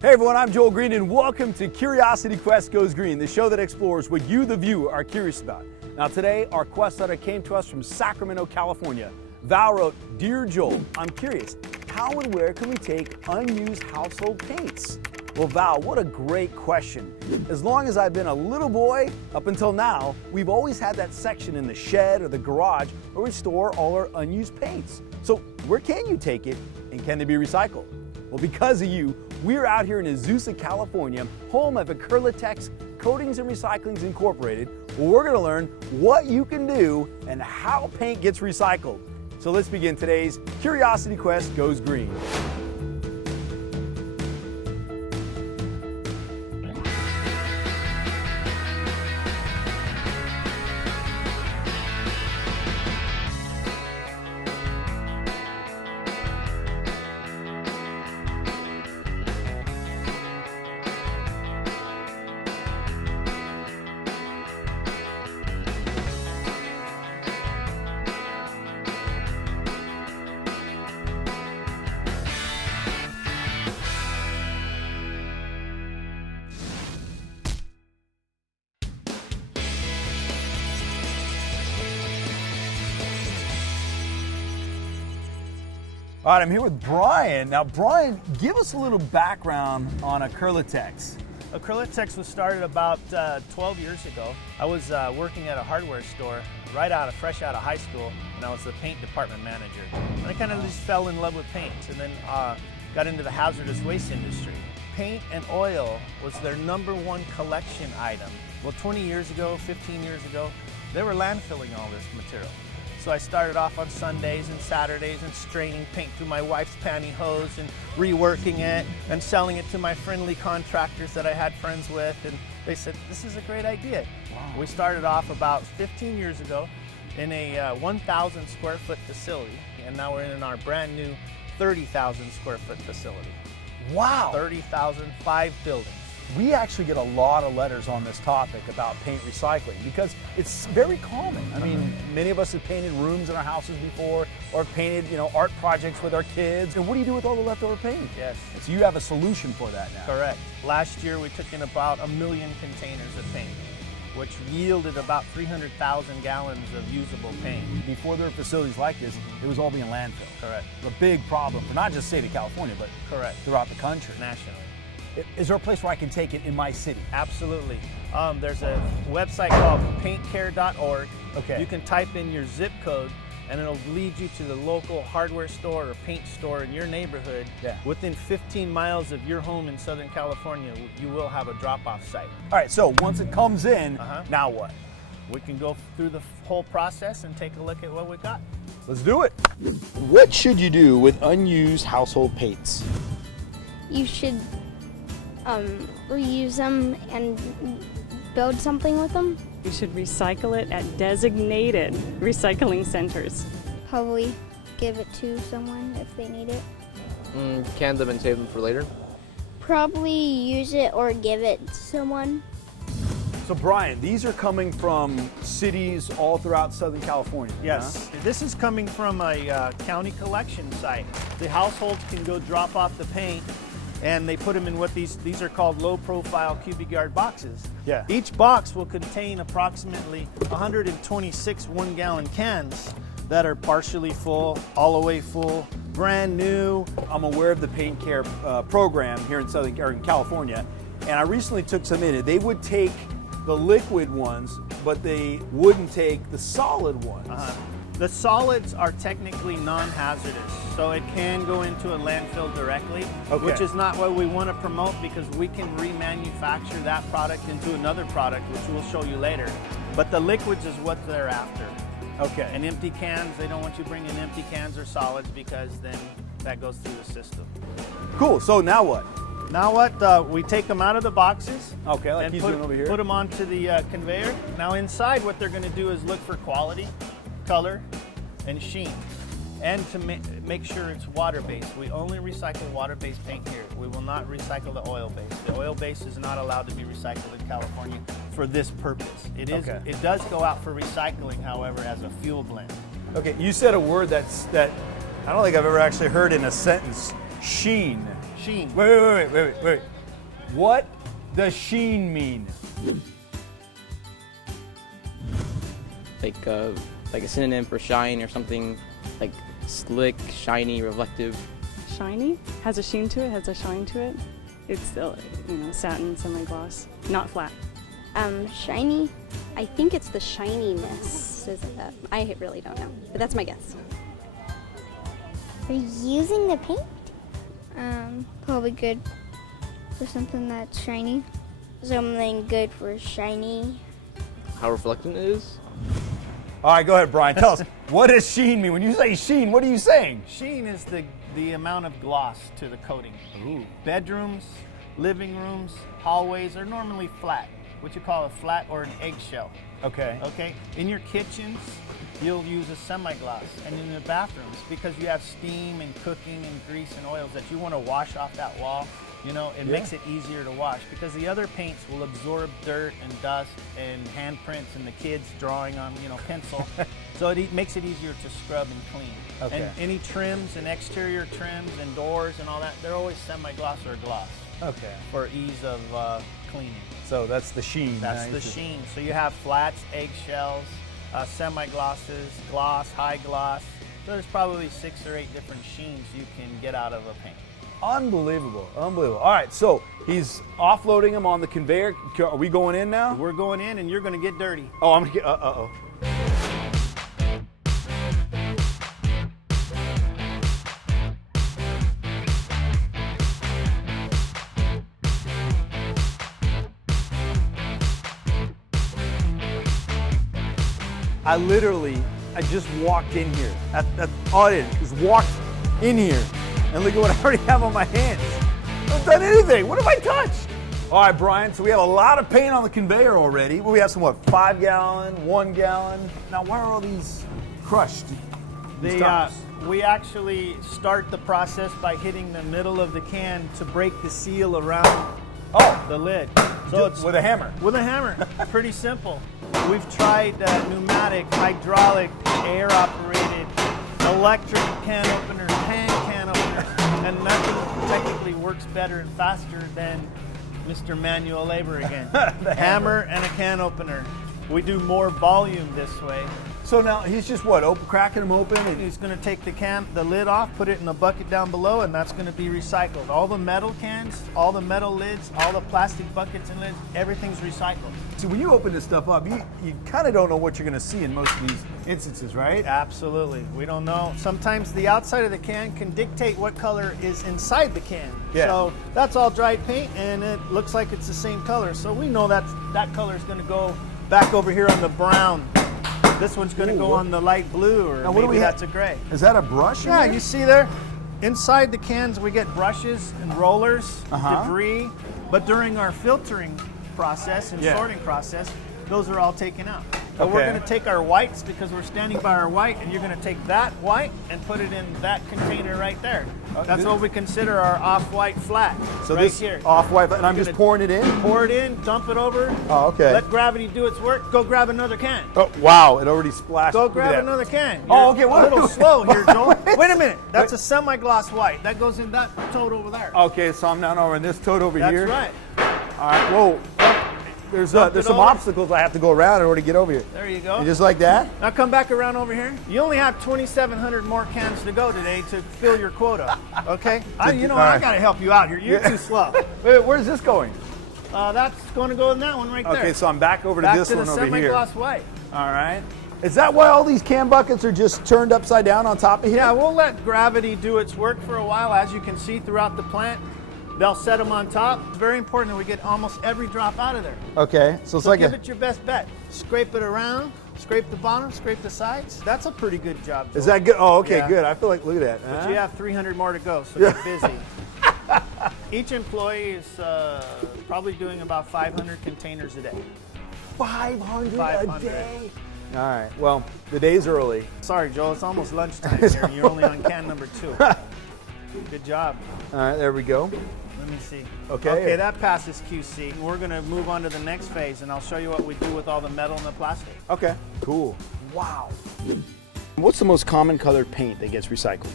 Hey everyone, I'm Joel Green and welcome to Curiosity Quest Goes Green, the show that explores what you, the viewer, are curious about. Now today, our quest letter came to us from Sacramento, California. Val wrote, "Dear Joel, I'm curious, how and where can we take unused household paints?" Well Val, what a great question. As long as I've been a little boy, up until now, we've always had that section in the shed or the garage where we store all our unused paints. So where can you take it and can they be recycled? Well, because of you, we're out here in Azusa, California, home of Acrylatex Coatings and Recyclings Incorporated, where we're gonna learn what you can do and how paint gets recycled. So let's begin today's Curiosity Quest Goes Green. All right, I'm here with Brian. Now, Brian, give us a little background on Acrylatex. Acrylatex was started about 12 years ago. I was working at a hardware store fresh out of high school, and I was the paint department manager. And I kind of just fell in love with paint, and then got into the hazardous waste industry. Paint and oil was their #1 collection item. Well, 20 years ago, 15 years ago, they were landfilling all this material. So I started off on Sundays and Saturdays and straining paint through my wife's pantyhose and reworking it and selling it to my friendly contractors that I had friends with, and they said, "This is a great idea." Wow. We started off about 15 years ago in a 1,000 square foot facility, and now we're in our brand new 30,000 square foot facility. Wow! 30,000, 5 buildings. We actually get a lot of letters on this topic about paint recycling because it's very common. I mean, many of us have painted rooms in our houses before or have painted, art projects with our kids. And what do you do with all the leftover paint? Yes. And so you have a solution for that now. Correct. Last year we took in about 1 million containers of paint, which yielded about 300,000 gallons of usable paint. Before there were facilities like this, it was all being landfill. Correct. A big problem for not just the state of California, but correct, throughout the country. Nationally. Is there a place where I can take it in my city? Absolutely. There's a website called paintcare.org. Okay. You can type in your zip code and it'll lead you to the local hardware store or paint store in your neighborhood. Yeah. Within 15 miles of your home in Southern California, you will have a drop-off site. All right, so once it comes in, now what? We can go through the whole process and take a look at what we got. Let's do it. What should you do with unused household paints? You should reuse them and build something with them. You should recycle it at designated recycling centers. Probably give it to someone if they need it. Can them and save them for later. Probably use it or give it to someone. So Brian, these are coming from cities all throughout Southern California. Yes, This is coming from a county collection site. The households can go drop off the paint and they put them in what these are called low profile cubic yard boxes. Yeah. Each box will contain approximately 126 1-gallon cans that are partially full, all the way full, brand new. I'm aware of the Paint Care program here in in California, and I recently took some in it. They would take the liquid ones, but they wouldn't take the solid ones. The solids are technically non-hazardous, so it can go into a landfill directly, which is not what we want to promote because we can remanufacture that product into another product, which we'll show you later. But the liquids is what they're after. Okay. And empty cans, they don't want you bringing empty cans or solids because then that goes through the system. Cool, so now what? Now what, we take them out of the boxes. Okay, like and he's doing over here. Put them onto the conveyor. Now inside what they're gonna do is look for quality, color, and sheen. And to make sure it's water-based. We only recycle water-based paint here. We will not recycle the oil-based. The oil-based is not allowed to be recycled in California for this purpose. It does go out for recycling, however, as a fuel blend. Okay, you said a word that I don't think I've ever actually heard in a sentence. Sheen. Sheen. Wait. What does sheen mean? Like a synonym for shine or something, like slick, shiny, reflective. Shiny, has a sheen to it, has a shine to it. It's still, satin, semi-gloss, not flat. Shiny. I think it's the shininess. I really don't know, but that's my guess. For using the paint? Probably good for something that's shiny. Something good for shiny. How reflectant it is? All right, go ahead, Brian. Tell us, what does sheen mean? When you say sheen, what are you saying? Sheen is the amount of gloss to the coating. Ooh. Bedrooms, living rooms, hallways are normally flat, what you call a flat or an eggshell. Okay. Okay? In your kitchens, you'll use a semi-gloss, and in the bathrooms, because you have steam and cooking and grease and oils that you want to wash off that wall, it makes it easier to wash, because the other paints will absorb dirt and dust and handprints and the kids drawing on, pencil. So it makes it easier to scrub and clean. Okay. And any trims and exterior trims and doors and all that, they're always semi-gloss or gloss. Okay. For ease of cleaning. So that's the sheen. That's the sheen. So you have flats, eggshells, semi-glosses, gloss, high gloss. So there's probably 6 or 8 different sheens you can get out of a paint. Unbelievable. All right, so he's offloading them on the conveyor. Are we going in now? We're going in and you're going to get dirty. Oh, I'm gonna get, uh-oh. I just walked in here. That's all it is. Just walked in here. And look at what I already have on my hands. I haven't done anything. What have I touched? All right, Brian, so we have a lot of paint on the conveyor already. We have some, 5 gallon, 1 gallon. Now, why are all these crushed? We actually start the process by hitting the middle of the can to break the seal around the lid. So it's with a hammer. With a hammer. Pretty simple. We've tried pneumatic, hydraulic, air-operated, electric can openers, hand can openers, and nothing technically works better and faster than Mr. Manual Labor again. The hammer and a can opener. We do more volume this way. So now he's just cracking them open? And he's going to take the lid off, put it in a bucket down below, and that's going to be recycled. All the metal cans, all the metal lids, all the plastic buckets and lids, everything's recycled. See, when you open this stuff up, you kind of don't know what you're going to see in most of these instances, right? Absolutely. We don't know. Sometimes the outside of the can can dictate what color is inside the can. Yeah. So that's all dried paint, and it looks like it's the same color. So we know that color is going to go back over here on the brown. This one's going to go on the light blue, or now, maybe that's a gray. Is that a brush? Yeah, you see there? Inside the cans, we get brushes and rollers, debris. But during our filtering process and sorting process, those are all taken out. But we're going to take our whites, because we're standing by our white, and you're going to take that white and put it in that container right there. That's what we consider our off-white flat. So right this here. Off-white, and I'm just pouring it in? Pour it in, dump it over. Oh, okay. Let gravity do its work. Go grab another can. Oh, wow, it already splashed. Go grab another can. Oh, okay. You're a little slow here, Joel. Wait a minute. That's a semi-gloss white. That goes in that tote over there. Okay, so I'm now over in this tote over here. That's right. All right, whoa. There's some obstacles I have to go around in order to get over here. There you go. And just like that? Now come back around over here. You only have 2,700 more cans to go today to fill your quota. Okay? I got to help you out here. You're too slow. Wait, where's this going? That's going to go in that one right there. Okay, so I'm back over to this one over here. Back to the semi-gloss white. All right. Is that why all these can buckets are just turned upside down on top of here? Yeah, we'll let gravity do its work for a while. As you can see throughout the plant, they'll set them on top. It's very important that we get almost every drop out of there. Okay, so it's like give it your best bet. Scrape it around, scrape the bottom, scrape the sides. That's a pretty good job, Joel. Is that good? Oh, okay, Yeah. good. I feel like, look at that. But you have 300 more to go, so get busy. Each employee is probably doing about 500 containers a day. 500 a 500. day? All right, well, the day's early. Sorry, Joel, it's almost lunchtime here, and you're only on can number 2. Good job. All right, there we go. Let me see. Okay. Okay, that passes QC. We're going to move on to the next phase, and I'll show you what we do with all the metal and the plastic. Okay, cool. Wow. What's the most common colored paint that gets recycled?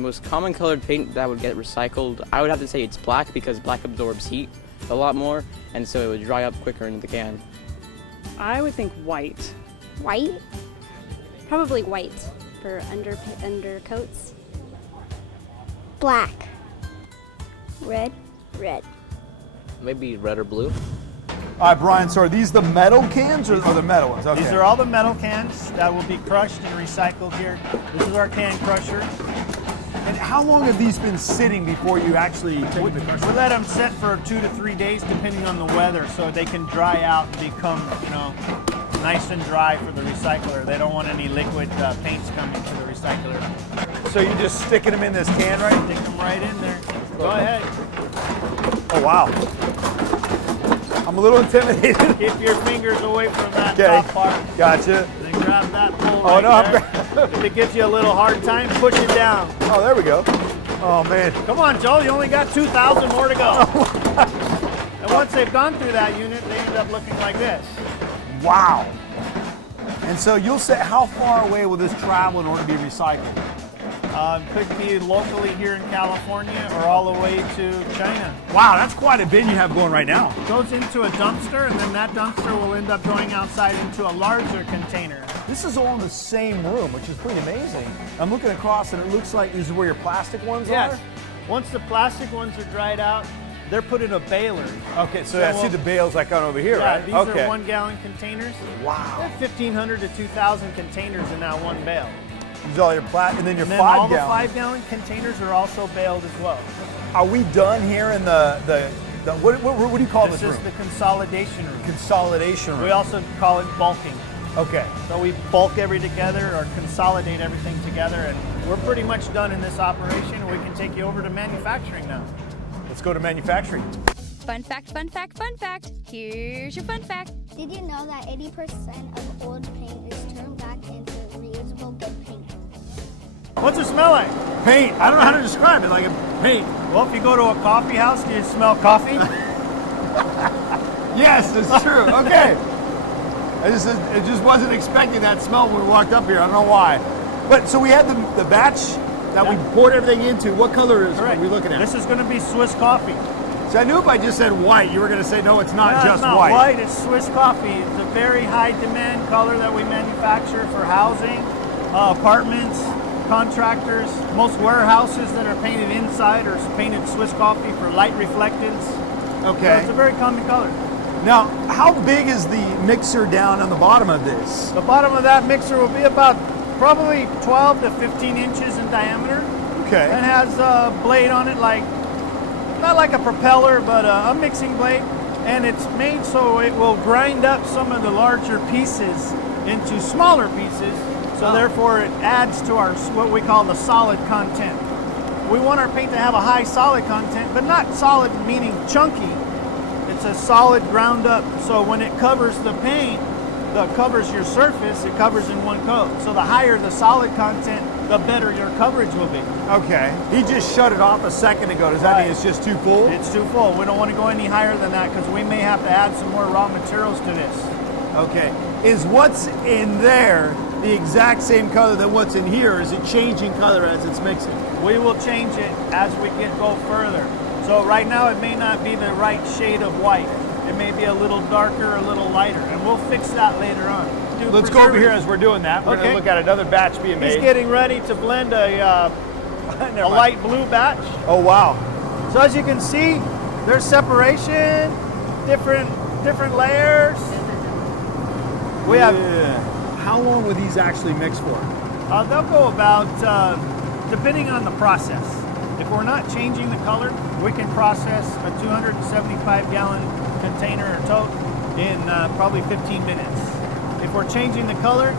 most common colored paint that would get recycled, I would have to say it's black because black absorbs heat a lot more, and so it would dry up quicker in the can. I would think white. White? Probably white for undercoats. Black. Red. Red. Maybe red or blue. All right, Brian, so are these the metal cans or the metal ones? Okay. These are all the metal cans that will be crushed and recycled here. This is our can crusher. And how long have these been sitting before you actually take the crusher? We let them sit for 2 to 3 days depending on the weather so they can dry out and become, nice and dry for the recycler. They don't want any liquid paints coming to the recycler. So you're just sticking them in this can, right? Stick them right in there. Go ahead. Oh, wow. I'm a little intimidated. Keep your fingers away from that Okay. top part. Gotcha. Then grab that pole Oh, right no, there. If it gives you a little hard time, push it down. Oh, there we go. Oh, man. Come on, Joel, you only got 2,000 more to go. And once they've gone through that unit, they end up looking like this. Wow. And so you'll say, how far away will this travel in order to be recycled? Could be locally here in California or all the way to China. Wow, that's quite a bin you have going right now. It goes into a dumpster, and then that dumpster will end up going outside into a larger container. This is all in the same room, which is pretty amazing. I'm looking across and it looks like this is where your plastic ones Yes. are? Once the plastic ones are dried out, they're put in a baler. Okay, so I see the bales like on over here, Yeah, right? these Okay. are 1 gallon containers. Wow. They have 1,500 to 2,000 containers in that one bale. These are all your and then your And then 5 all the gallon. 5 gallon containers are also baled as well. Are we done here in the what do you call This this is room? the consolidation room. Consolidation room. We also call it bulking. Okay. So we bulk everything together or consolidate everything together, and we're pretty much done in this operation. We can take you over to manufacturing now. Let's go to manufacturing. Fun fact, fun fact, fun fact. Here's your fun fact. Did you know that 80% of old paint is turned back into reusable good paint? What's it smell like? Paint. I don't know how to describe it. Like a paint. Well, if you go to a coffee house, do you smell coffee? Yes, it's true. Okay. I just wasn't expecting that smell when we walked up here. I don't know why. But so we had the batch that we poured everything into. What color is Correct. we looking at? This is going to be Swiss coffee. So I knew if I just said white, you were going to say no, it's not No, just it's not white. white. It's Swiss coffee. It's a very high demand color that we manufacture for housing, apartments, contractors. Most warehouses that are painted inside are painted Swiss coffee for light reflectance. Okay. So it's a very common color. Now, how big is the mixer down on the bottom of this? The bottom of that mixer will be about probably 12 to 15 inches in diameter. Okay. It has a blade on it, not like a propeller, but a mixing blade. And it's made so it will grind up some of the larger pieces into smaller pieces. So therefore it adds to our, what we call the solid content. We want our paint to have a high solid content, but not solid meaning chunky. It's a solid ground up, so when it covers the paint, that covers your surface, it covers in one coat. So the higher the solid content, the better your coverage will be. Okay. He just shut it off a second ago. Does that mean it's just too full? It's too full. We don't want to go any higher than that because we may have to add some more raw materials to this. Okay. Is what's in there the exact same color than what's in here? Or is it changing color as it's mixing? We will change it as we go further. So right now it may not be the right shade of white. It may be a little darker, a little lighter, and we'll fix that later on. Let's go over here as we're doing that. We're Okay. going to look at another batch being made. He's getting ready to blend a light blue batch. Oh, wow. So as you can see, there's separation, different layers. We have. How long will these actually mix for? They'll go about, depending on the process. If we're not changing the color, we can process a 275 gallon container or tote in probably 15 minutes. If we're changing the color,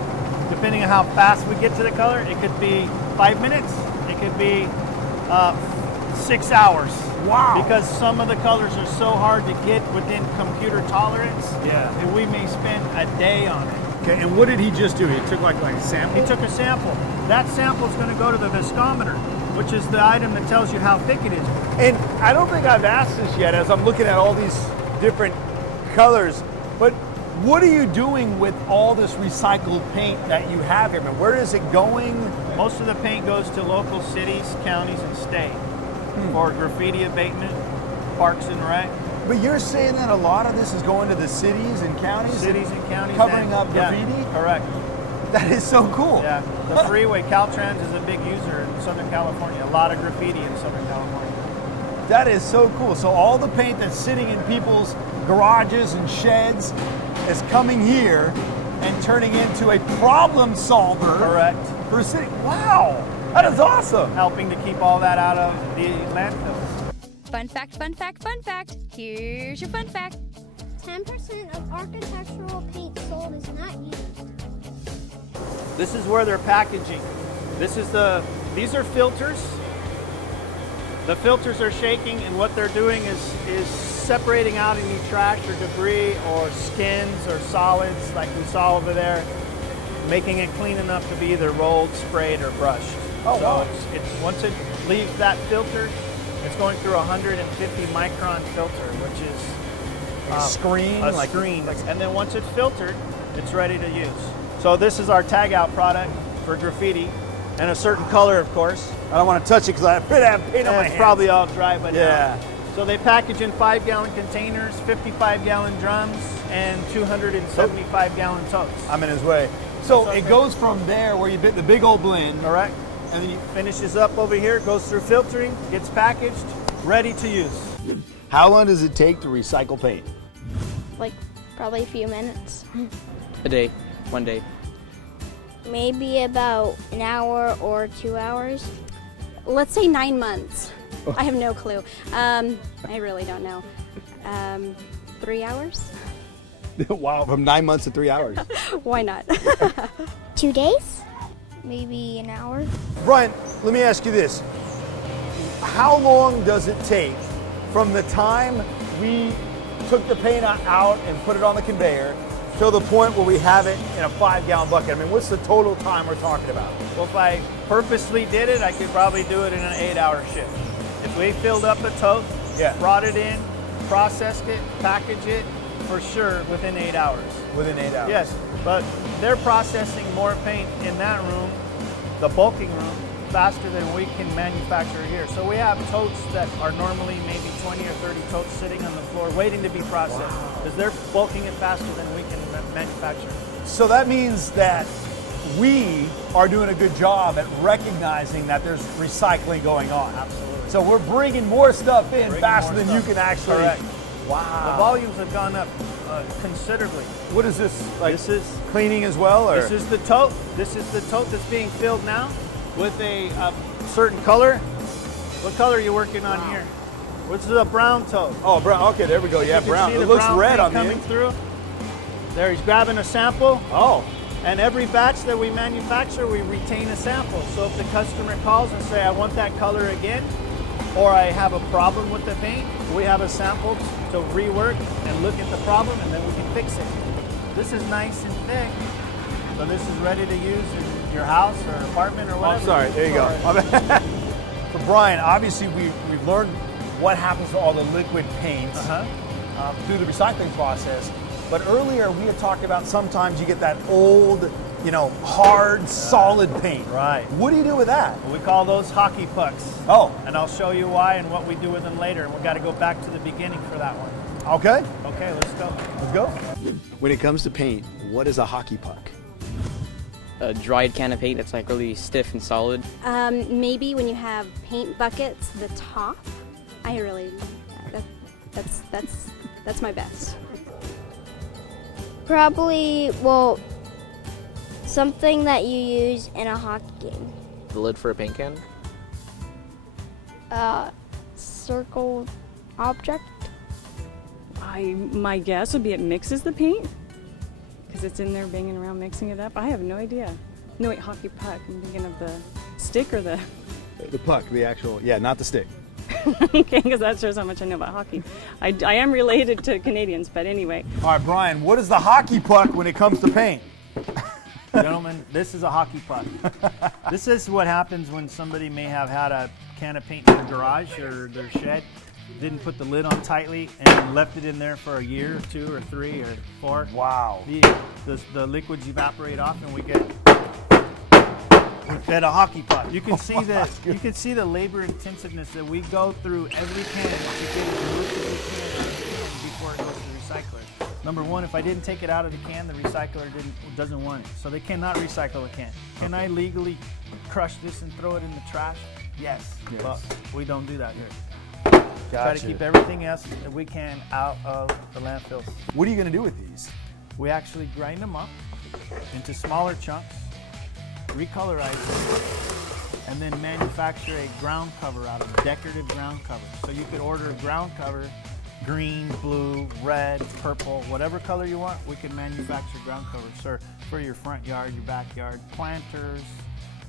depending on how fast we get to the color, it could be 5 minutes, it could be 6 hours. Wow. Because some of the colors are so hard to get within computer tolerance that we may spend a day on it. Okay, and what did he just do? He took like a sample? He took a sample. That sample is going to go to the viscometer, which is the item that tells you how thick it is. And I don't think I've asked this yet as I'm looking at all these different colors, but what are you doing with all this recycled paint that you have here? I mean, where is it going? Most of the paint goes to local cities, counties, and state for graffiti abatement, parks and rec. But you're saying that a lot of this is going to the cities and counties? Cities and counties. Covering up graffiti? Yeah, correct. That is so cool. Yeah, the freeway, Caltrans is a big user in Southern California. A lot of graffiti in Southern California. That is so cool. So all the paint that's sitting in people's garages and sheds is coming here and turning into a problem solver. Correct. For a city. Wow, that is awesome. Helping to keep all that out of the landfills. Fun fact, fun fact, fun fact. Here's your fun fact. 10% of architectural paint sold is not used. This is where they're packaging. These are filters. The filters are shaking, and what they're doing is separating out any trash or debris or skins or solids like we saw over there, making it clean enough to be either rolled, sprayed, or brushed. Oh, so wow. it's once it leaves that filter, it's going through a 150 micron filter, which is A screen? a screen. And then once it's filtered, it's ready to use. So this is our tag out product for graffiti, and a certain color, of course. I don't want to touch it because I have paint on my It's hands. probably all dry, but Yeah. So they package in 5-gallon containers, 55-gallon drums, and 275-gallon totes. I'm in his way. So It's it okay. goes from there where you bit the big old blend, Correct. and then you, Finishes up over here, goes through filtering, gets packaged, ready to use. how long does it take to recycle paint? Like probably a few minutes. A day, 1 day. Maybe about an hour or 2 hours. Let's say 9 months. I have no clue. I really don't know. 3 hours? Wow, from 9 months to 3 hours. Why not? 2 days? Maybe an hour. Brian, let me ask you this. How long does it take from the time we took the paint out and put it on the conveyor till the point where we have it in a 5-gallon bucket? I mean, what's the total time we're talking about? Well, if I purposely did it, I could probably do it in an 8-hour shift. If we filled up a tote, Yeah. brought it in, processed it, packaged it, for sure within 8 hours. Within 8 hours. Yes, but they're processing more paint in that room, the bulking room, faster than we can manufacture here. So we have totes that are normally maybe 20 or 30 totes sitting on the floor waiting to be processed because they're bulking it faster than we can manufacture. So that means that we are doing a good job at recognizing that there's recycling going on. Absolutely. So we're bringing more stuff in Bringing faster more than you stuff. can actually. Correct. Wow. The volumes have gone up considerably. What is this? Like This is cleaning as well, or? This is the tote. This is the tote that's being filled now with a certain color. What color are you working on here? This is a brown tote. Oh, brown. Okay, there we go. Yeah, You can brown. see It the looks brown red paint on the coming end. through. There, he's grabbing a sample. Oh, And every batch that we manufacture, we retain a sample. So if the customer calls and say, I want that color again, or I have a problem with the paint, we have a sample to rework and look at the problem, and then we can fix it. This is nice and thick, so this is ready to use in your house or apartment or whatever. sorry. There you go. For Brian, obviously we've learned what happens to all the liquid paints through the recycling process. But earlier we had talked about sometimes you get that old, hard, solid paint. Right. What do you do with that? We call those hockey pucks. Oh, And I'll show you why and what we do with them later. And we've got to go back to the beginning for that one. okay. Okay, let's go. Let's go. When it comes to paint, what is a hockey puck? A dried can of paint that's like really stiff and solid. Maybe when you have paint buckets, the top. That's my best. Probably, well, something that you use in a hockey game. The lid for a paint can? Circle object. My guess would be it mixes the paint because it's in there banging around mixing it up. I have no idea. No, wait, hockey puck. I'm thinking of the stick or the. The puck, the actual, not the stick. Okay, because that shows how much I know about hockey. I am related to Canadians, but anyway. All right, Brian, what is the hockey puck when it comes to paint? Gentlemen, this is a hockey puck. This is what happens when somebody may have had a can of paint in their garage or their shed, didn't put the lid on tightly, and left it in there for a year or 2 or 3 or 4. Wow. The liquids evaporate off, and we get At a hockey puck. You can see the labor intensiveness that we go through every can to get it removed as we can before it goes to the recycler. Number one, if I didn't take it out of the can, the recycler doesn't want it. So they cannot recycle a can. Can I legally crush this and throw it in the trash? Yes. But we don't do that here. Try to keep everything else that we can out of the landfills. What are you going to do with these? We actually grind them up into smaller chunks, recolorize them, and then manufacture a ground cover out of decorative ground cover. So you could order a ground cover, green, blue, red, purple, whatever color you want, we can manufacture ground covers for your front yard, your backyard, planters,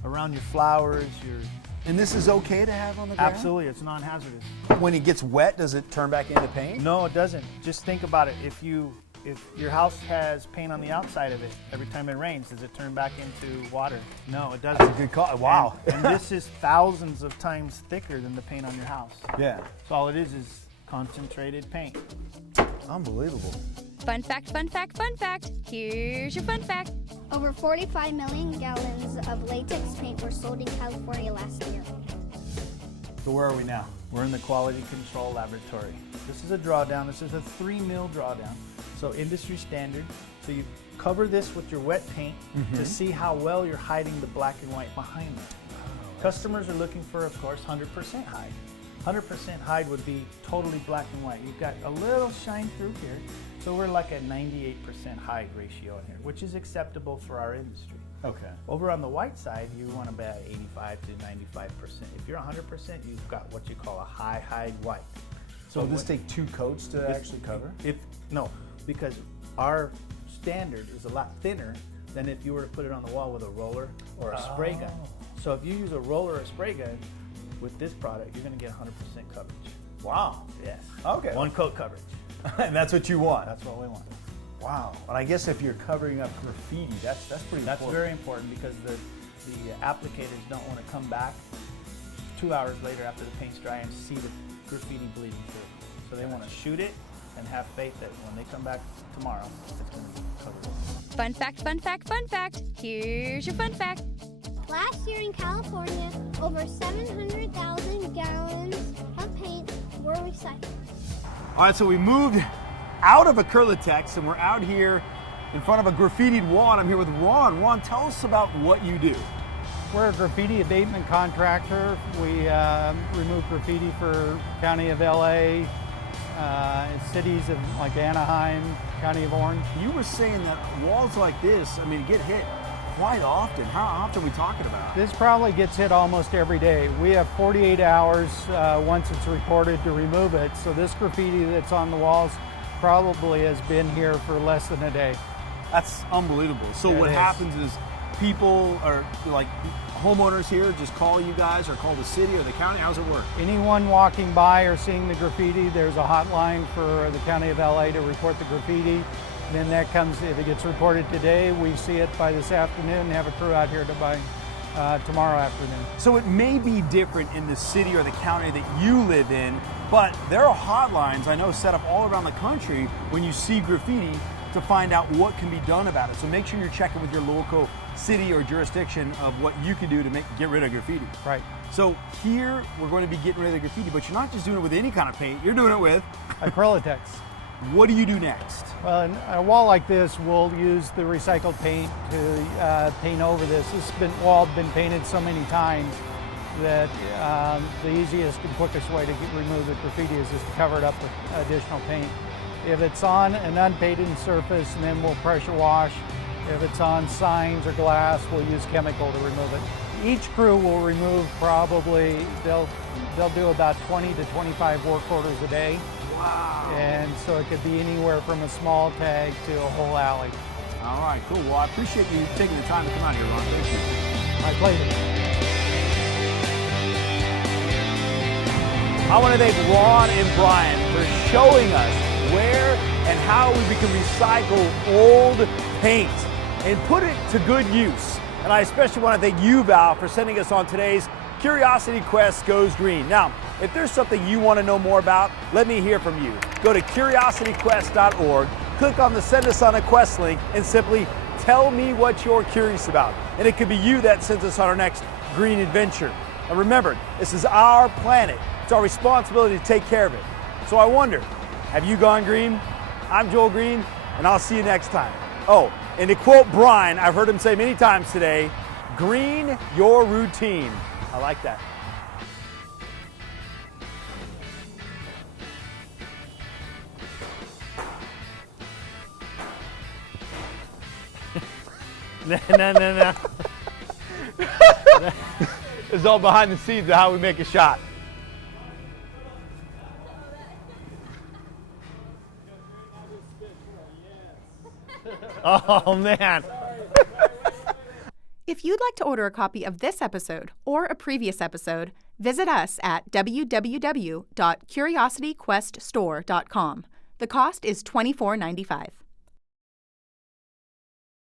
around your flowers, And this is okay to have on the ground? Absolutely, it's non-hazardous. When it gets wet, does it turn back into paint? No, it doesn't. Just think about it. If your house has paint on the outside of it, every time it rains, does it turn back into water? No, it doesn't. That's a good call. Wow. And this is thousands of times thicker than the paint on your house. Yeah. So all it is concentrated paint. Unbelievable. Fun fact, fun fact, fun fact. Here's your fun fact. Over 45 million gallons of latex paint were sold in California last year. So where are we now? We're in the quality control laboratory. This is a drawdown. This is a 3 mil drawdown. So industry standard. So you cover this with your wet paint to see how well you're hiding the black and white behind it. Customers are looking for, of course, 100% hide. 100% hide would be totally black and white. You've got a little shine through here. So we're like at 98% hide ratio in here, which is acceptable for our industry. Okay. Over on the white side, you want to be at 85 to 95%. If you're 100%, you've got what you call a high hide white. So will this take 2 coats to actually cover? No, because our standard is a lot thinner than if you were to put it on the wall with a roller or a spray gun. So if you use a roller or a spray gun with this product, you're going to get 100% coverage. Wow. Yes. Okay. 1 coat coverage. And that's what you want? That's what we want. Wow. And I guess if you're covering up graffiti, that's pretty That's important. very important because the applicators don't want to come back 2 hours later after the paint's dry and see the graffiti bleeding through. So they want to shoot it and have faith that when they come back tomorrow, it's going to be covered. Fun fact, fun fact, fun fact. Here's your fun fact. Last year in California, over 700,000 gallons of paint were recycled. All right, so we moved out of Acrylatex and we're out here in front of a graffitied wall, and I'm here with Ron. Ron, tell us about what you do. We're a graffiti abatement contractor. We remove graffiti for County of LA, cities of like Anaheim, County of Orange. You were saying that walls like this, I mean, get hit quite often. How often are we talking about? This probably gets hit almost every day. We have 48 hours once it's reported to remove it. So this graffiti that's on the walls probably has been here for less than a day. That's unbelievable. So Yeah, what it is. happens is people are like homeowners here just call you guys or call the city or the county? How's it work? Anyone walking by or seeing the graffiti, there's a hotline for the County of LA to report the graffiti. Then that comes, if it gets reported today, we see it by this afternoon and have a crew out here by tomorrow afternoon. So it may be different in the city or the county that you live in, but there are hotlines I know set up all around the country when you see graffiti to find out what can be done about it. So make sure you're checking with your local city or jurisdiction of what you can do to get rid of graffiti. Right. So here we're going to be getting rid of the graffiti, but you're not just doing it with any kind of paint, you're doing it with Acrylatex. What do you do next? Well, in a wall like this, we'll use the recycled paint to paint over this. Wall has been painted so many times that the easiest and quickest way to remove the graffiti is just to cover it up with additional paint. If it's on an unpainted surface, then we'll pressure wash. If it's on signs or glass, we'll use chemical to remove it. Each crew will remove probably, they'll do about 20 to 25 work orders a day. Wow. And so it could be anywhere from a small tag to a whole alley. All right, cool. Well, I appreciate you taking the time to come out here, Ron. Thank you. My pleasure. I want to thank Ron and Brian for showing us where and how we can recycle old paint and put it to good use. And I especially want to thank you, Val, for sending us on today's Curiosity Quest Goes Green. Now, if there's something you want to know more about, let me hear from you. Go to curiosityquest.org, click on the Send Us on a Quest link, and simply tell me what you're curious about. and it could be you that sends us on our next green adventure. And remember, this is our planet. It's our responsibility to take care of it. So I wonder, have you gone green? I'm Joel Green, and I'll see you next time. Oh, and to quote Brian, I've heard him say many times today, green your routine. I like that. No. It's all behind the scenes of how we make a shot. Oh, man. If you'd like to order a copy of this episode or a previous episode, visit us at www.curiosityqueststore.com. The cost is $24.95.